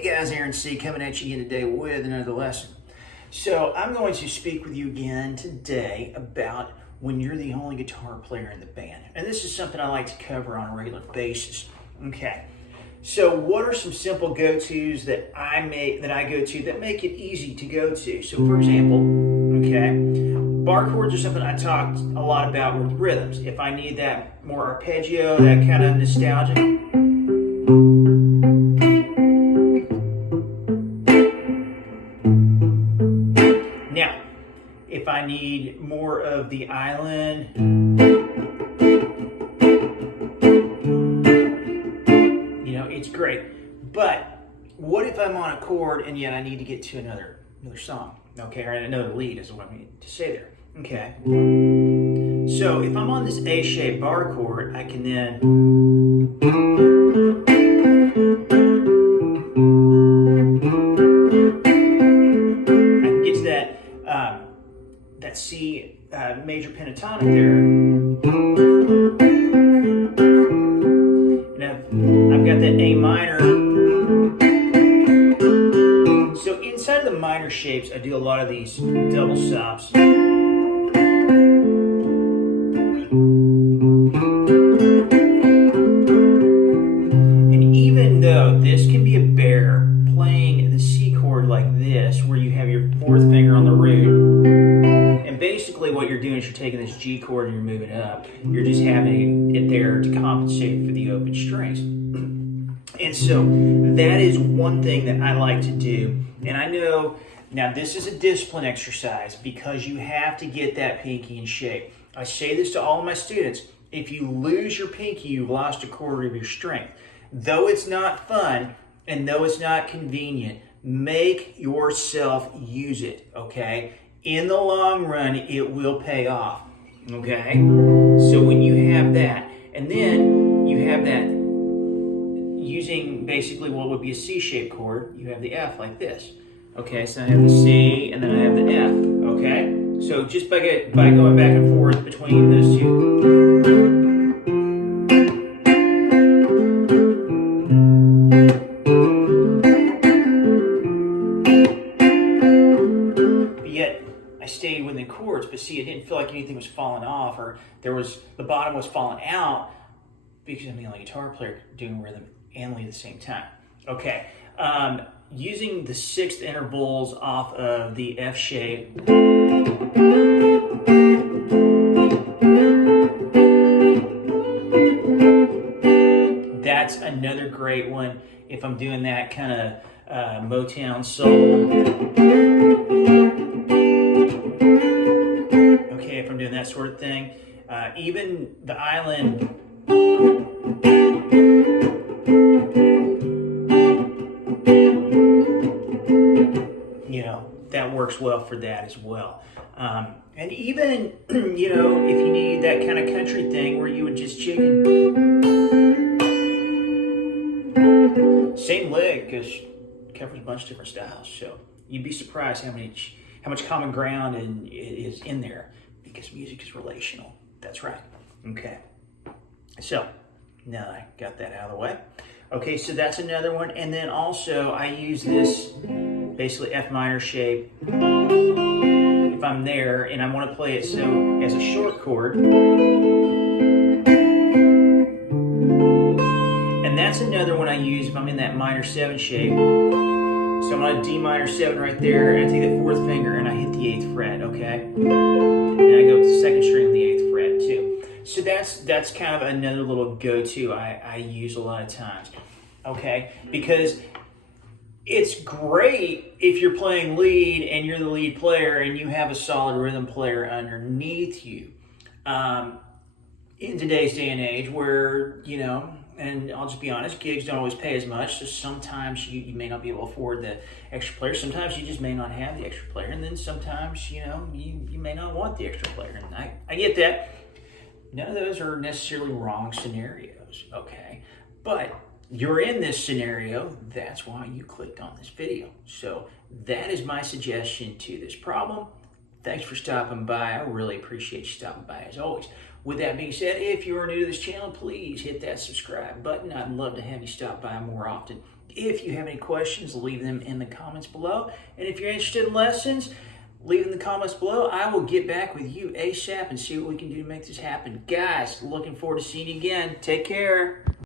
Hey guys, Aaron C. coming at you again today with another lesson. So I'm going to speak with you again today about when you're the only guitar player in the band. And this is something I like to cover on a regular basis. Okay. So what are some simple go-tos that I go to that make it easy to go to? So for example, bar chords are something I talked a lot about with rhythms. If I need that more arpeggio, that kind of nostalgic. Now, if I need more of the island, it's great. But what if I'm on a chord and yet I need to get to another song? Okay, or another lead is what I mean to say there. Okay. So if I'm on this A-shaped bar chord, I can then get to that C major pentatonic there. And I've got that A minor. So inside of the minor shapes, I do a lot of these double stops. And even though this can be a bear, playing the C chord like this, where you have your fourth finger on the root, and basically what you're doing is you're taking this G chord and you're moving it up. You're just having it there to compensate for the open strings. And so that is one thing that I like to do. And I know, now this is a discipline exercise because you have to get that pinky in shape. I say this to all of my students. If you lose your pinky, you've lost a quarter of your strength. Though it's not fun and though it's not convenient, make yourself use it, okay? In the long run, it will pay off, okay? So when you have that, and then you have that using basically what would be a C-shaped chord, you have the F like this. Okay, so I have the C and then I have the F, okay? So just by going back and forth between those two. But yet, I stayed within the chords, but see, it didn't feel like anything was falling off or the bottom was falling out because I'm the only guitar player doing rhythm and lead at the same time. Okay, using the sixth intervals off of the F shape. That's another great one if I'm doing that kind of Motown soul. Okay, if I'm doing that sort of thing. Even the island. That works well for that as well. And even, if you need that kind of country thing where you would just chicken. Same lick, because it covers a bunch of different styles. So you'd be surprised how much common ground is in there because music is relational. That's right. Okay. So now I got that out of the way. Okay, so that's another one. And then also I use this basically F minor shape if I'm there and I want to play it so as a short chord. And that's another one I use if I'm in that minor 7 shape. So I'm on a D minor 7 right there, and I take that fourth finger and I hit the 8th fret, okay? And I go up to the second string on the 8th fret too. So that's kind of another little go-to I use a lot of times, okay? Because it's great if you're playing lead and you're the lead player and you have a solid rhythm player underneath you. In today's day and age where, and I'll just be honest, gigs don't always pay as much, so sometimes you may not be able to afford the extra player. Sometimes you just may not have the extra player, and then sometimes, you may not want the extra player. And I get that. None of those are necessarily wrong scenarios, okay? But you're in this scenario, that's why you clicked on this video. So that is my suggestion to this problem. Thanks for stopping by. I really appreciate you stopping by as always. With that being said, if you are new to this channel, please hit that subscribe button. I'd love to have you stop by more often. If you have any questions, leave them in the comments below. And if you're interested in lessons, leave in the comments below. I will get back with you ASAP and see what we can do to make this happen. Guys, looking forward to seeing you again. Take care.